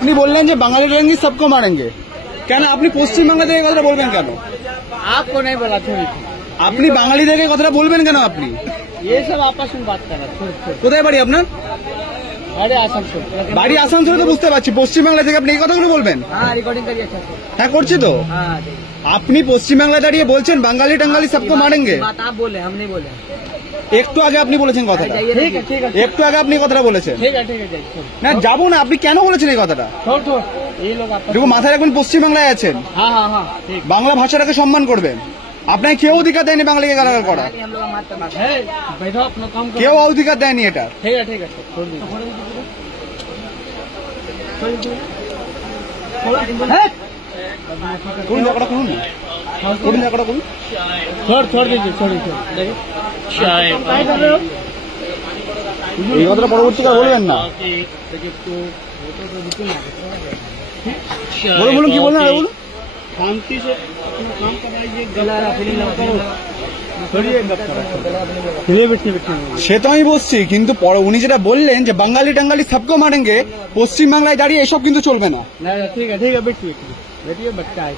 আপনি বললেন যে বাঙালি रहेंगे सबको मारेंगे, কেন আপনি পশ্চিমবাংলা থেকে কথাটা বলবেন কেন? आपको नहीं बोला, छोड़। আপনি বাঙালি থেকে কথাটা বলবেন কেন? আপনি ये सब आपस में बात कर रहा है, छोड़ छोड़। কোথায় বাড়ি আপনার? अरे आसनसोल। বাড়ি আসানসোলে তো বুঝতে পারছি, পশ্চিমবাংলা থেকে আপনি এই কথাগুলো বলবেন? हाँ रिकॉर्डिंग करिए अच्छा से। হ্যাঁ করছি তো। हाँ আপনি পশ্চিমবাংলায় দাঁড়িয়ে বলছেন বাঙালি টাঙ্গালি सबको मारेंगे। बात आप बोले, हम नहीं बोले। একটু আগে আপনি বলেছেন কথাটা, ठीक है ठीक है একটু আগে আপনি কথাটা বলেছেন। ठीक है ठीक है जाइए, छोड़ না যাবো না, আপনি কেন বলেছেন এই কথাটা? छोड़ छोड़। ये लोग आपस দেখুন মাথায় রাখবেন পশ্চিমবাংলায় আছেন, हाँ हाँ हाँ ठीक। বাংলা ভাষাটাকে সম্মান করবেন। আপনাকে কেউ অধিকার দেয়নি বাঙালিকে গালাগাল করা, हम लोग मारते मारते है, बैठो अपना काम करो। কেউ অধিকার দেয়নি এটা। ठीक है छोड़ दीजिए। করুন জায়গাটা করুন না, করুন জায়গাটা করুন। छोड़ दीजिए, छोड़ देखिए। এই কথাটা পরবর্তীকালে বলবেন না। বলুন বলুন কি বললেন আরে বলুন। शांति से काम कराइए, गला फिल्म करो, छोड़िए गप बैठे। সে তো আমি বলছি, কিন্তু উনি যেটা বললেন যে বাঙালি টাঙ্গালি सबको मारेंगे, পশ্চিমবাংলায় দাঁড়িয়ে এসব কিন্তু চলবে না। ठीक है बैठिए, बच्चा है।